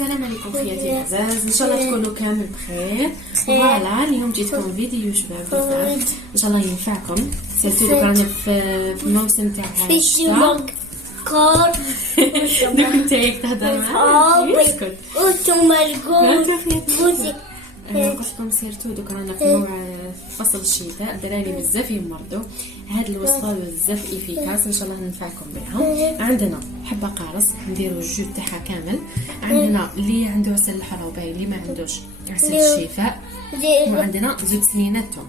السلام عليكم خواتي العزاز، ان شاء الله تكونوا كامل بخير. فوالا اليوم جيتكم فيديو شباب ان شاء الله ينفعكم، سيرتو رانا في الموسم تاع الشتاء. دوك انت هيك تهضر معايا اسكت وانتم الجوز قلت لكم سيرتو دوك رانا في فصل الشتاء، الدراري بزاف يمرضوا. هاد الوصفه بزاف افيكاس ان شاء الله ننفعكم بها. عندنا حبه قارص نديروا الجو تاعها كامل، عندنا اللي عنده عسل الحروباي اللي ما عندوش عسل الشفاء، وعندنا زوج سنينات توم.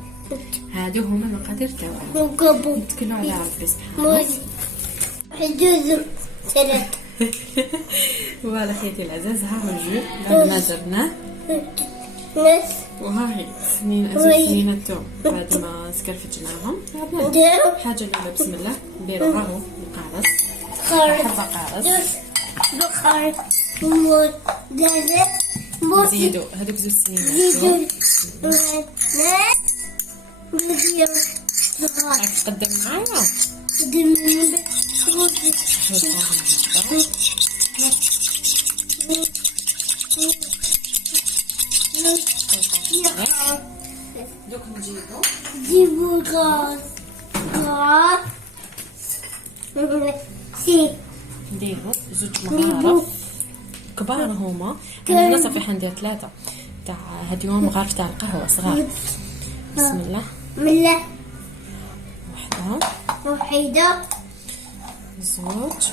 هادو هما المقادير تاعنا، نتكلوا على ربي سبحانه. حدود ثلاثة فوالا خيتي العزاز، ها هو الجو بعد ما درناه، وها هي سنين الثوم بعد ما سكرفجناهم. حاجه الاولى بسم الله نديرو راهو القارص، حبه قارص نزيدو هذوك زوج سنين راك تقدم معايا دوك نجيبو غاز نديرو زوج مغارف كبار هما. انا هنا صافي حندير 3 تاع هاديهم مغارف تاع القهوه صغار. بسم الله وحده زوج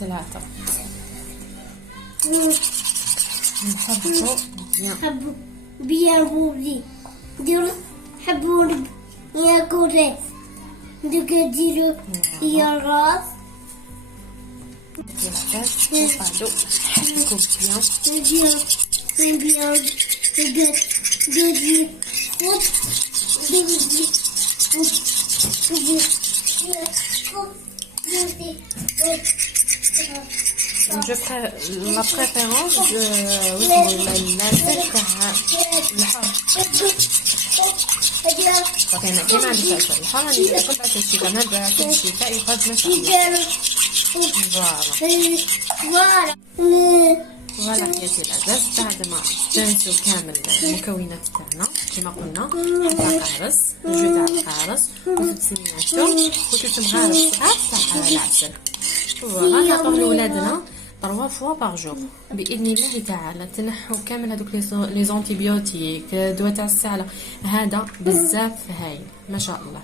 3 نحطو بيان بوبلي نديرو حبوا ياكل دوك نديرو يا راس نقعدو نحكو لا بريفيرونس العسل تاع الحار. صافي انا كيما عندي عسل الحار راني كنت عسل الشتاء، ما عسل الشتاء يخرج ما شاء الله. فوالا حياتي العزاز، بعد ما جهزوا كامل المكونات تاعنا كما قلنا، حبه قارص الجو تاع القارص وزوج سنيناتو وثلث مغارف صغار تاع العسل. فوالا نعطوه لولادنا 3 فوا باغ جور باذن الله تعالى. تنحوا كامل هذوك لي زونتيبيوتيك، دواء تاع السعله، هذا بزاف هايل ما شاء الله.